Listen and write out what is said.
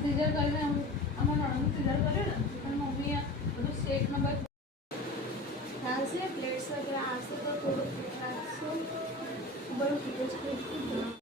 scissor करने আমার normal scissor করে না তখন मम्मी तो शेक नंबर से प्लेट्स वगैरह आज से तो थोड़ा सो बड़ो फुटेज को